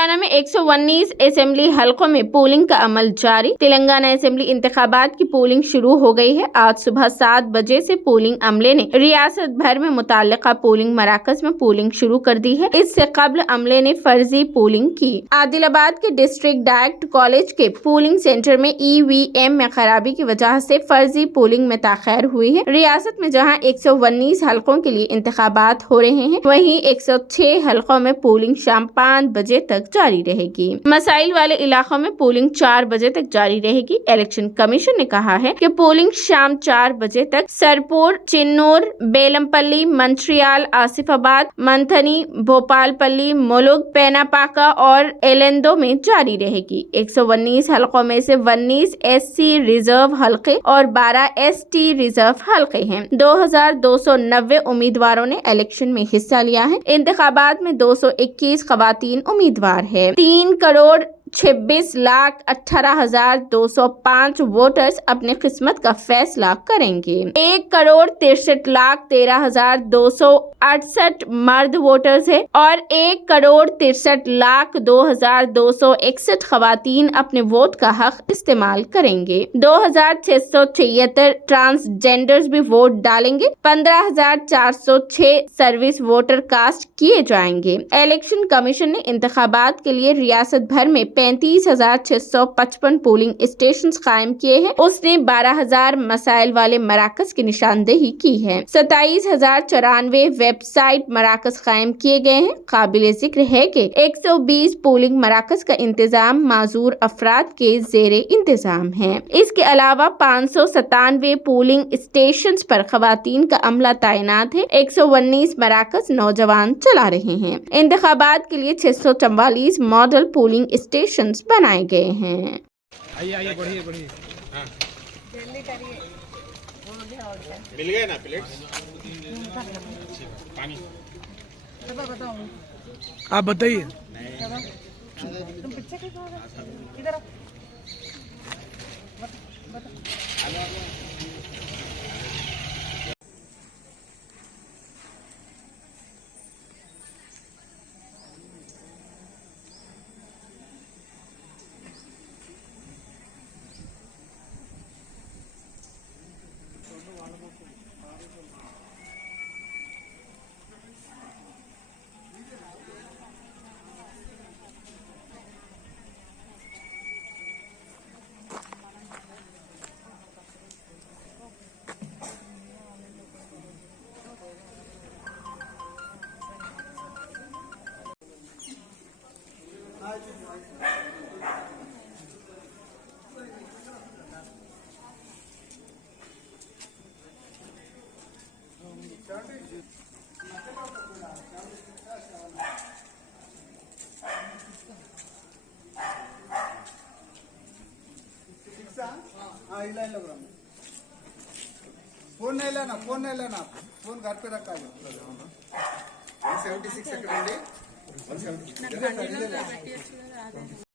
तेलंगाना में 119 असेंबली हलकों में पोलिंग का अमल जारी। तेलंगाना असेंबली इंतखाबात की पोलिंग शुरू हो गई है। आज सुबह 7 बजे से पोलिंग अमले ने रियासत भर में मुताल्लिका पोलिंग मराकज में पोलिंग शुरू कर दी है। इससे कबल अमले ने फर्जी पोलिंग की। आदिलाबाद के डिस्ट्रिक्ट डायरेक्ट कॉलेज के पोलिंग सेंटर में EVM में खराबी की वजह से फर्जी पोलिंग में ताखीर हुई है। रियासत में जहां 119 हलकों के लिए इंतखाबात हो रहे हैं, वहीं 106 हलकों में पोलिंग शाम 5 बजे तक जारी रहेगी। मसाइल वाले इलाकों में पोलिंग 4 बजे तक जारी रहेगी। इलेक्शन कमीशन ने कहा है कि पोलिंग शाम 4 बजे तक सरपुर, चिन्नूर, बेलमपल्ली, मंचिर्याल, आसिफाबाद, मंथनी, भोपालपल्ली, मुलुगु, पेनापाका और एलेंदो में जारी रहेगी। 119 हलकों में से 19 SC रिजर्व हलके और 12 ST रिजर्व हलके हैं। 2290 उम्मीदवारों ने इलेक्शन में हिस्सा लिया है। इंतखाबात में 221 खवातीन उम्मीदवार है। 3,26,18,205 वोटर्स अपनी किस्मत का फैसला करेंगे। 1,63,13,268 मर्द वोटर्स है और 1,63,02,261 खवातीन अपने वोट का हक इस्तेमाल करेंगे। 2,676 ट्रांसजेंडर्स भी वोट डालेंगे। 15,406 सर्विस वोटर कास्ट किए जाएंगे। इलेक्शन कमीशन ने इंतखाबात के लिए रियासत भर में 35,655 पोलिंग स्टेशन कायम किए हैं। उसने 12,000 मसाइल वाले मराकज की निशानदेही की है। 27,094 वेबसाइट मराकज कायम किए गए हैं। काबिल जिक्र है कि 120 पोलिंग मराकज का इंतजाम माजूर अफराद के जेरे इंतजाम है। इसके अलावा 597 पोलिंग स्टेशन पर खवातीन का अमला तैनात है। 119 मराकज नौजवान चला रहे हैं। इंतखाबात के लिए 644 मॉडल पोलिंग स्टेशन बनाए गए हैं। आइए बढ़िए बढ़िए। हाँ। मिल गए ना प्लेट्स? पानी आप बताइए। फोन नहीं लेना, फोन घर पे रखा है। 176 सेकंड 170